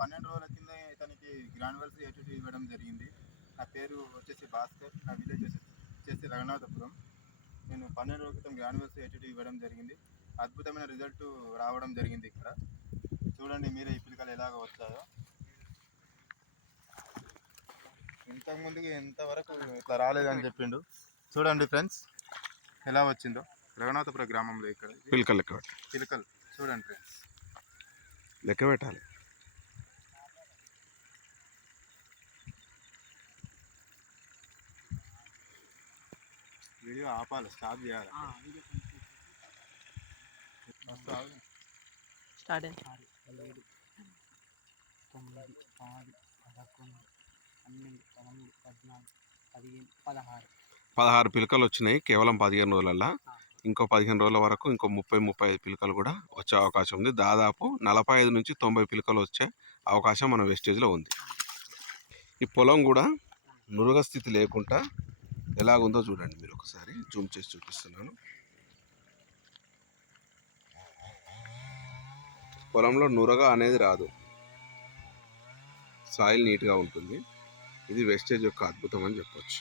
12 రోజుల కింద ఇతనికి గ్రాన్యువల్స్ ఏటీటీ ఇవ్వడం జరిగింది. నా పేరు వచ్చేసి భాస్కర్, నా విలేజ్ వచ్చేసి రఘునాథపురం. నేను 12 రోజుల క్రితం గ్రాన్యువల్స్ ఏటీటీ ఇవ్వడం జరిగింది. అద్భుతమైన రిజల్ట్ రావడం జరిగింది. ఇక్కడ చూడండి మీరే ఈ పిలకలు ఎలాగ వచ్చాయో. ఇంతకుముందుకి ఎంతవరకు ఇట్లా రాలేదని చెప్పిండు. చూడండి ఫ్రెండ్స్ ఎలా వచ్చిందో రఘునాథపురం గ్రామంలో. ఇక్కడ పిలకలు చూడండి ఫ్రెండ్స్, లెక్క పెట్టాలి. వీడియో ఆపాలి, స్టాప్ చేయాలి. స్టార్ట్ 7, 8, 9, 10, 11, 12, 13, 14, 15, 16 పిలకలు వచ్చినాయి కేవలం 15 రోజులల్లో. ఇంకో 15 రోజుల వరకు ఇంకో 30-35 పిలకలు కూడా వచ్చే అవకాశం ఉంది. దాదాపు 45 నుంచి 90 పిలకలు వచ్చే అవకాశం మన వెస్టేజ్లో ఉంది. ఈ పొలం కూడా నురుగ స్థితి లేకుండా ఎలాగుందో చూడండి. మీరు ఒకసారి జూమ్ చేసి చూపిస్తున్నాను. పొలంలో నురగ అనేది రాదు, సాయిల్ నీట్గా ఉంటుంది. ఇది వెస్టేజ్ యొక్క అద్భుతం అని చెప్పొచ్చు.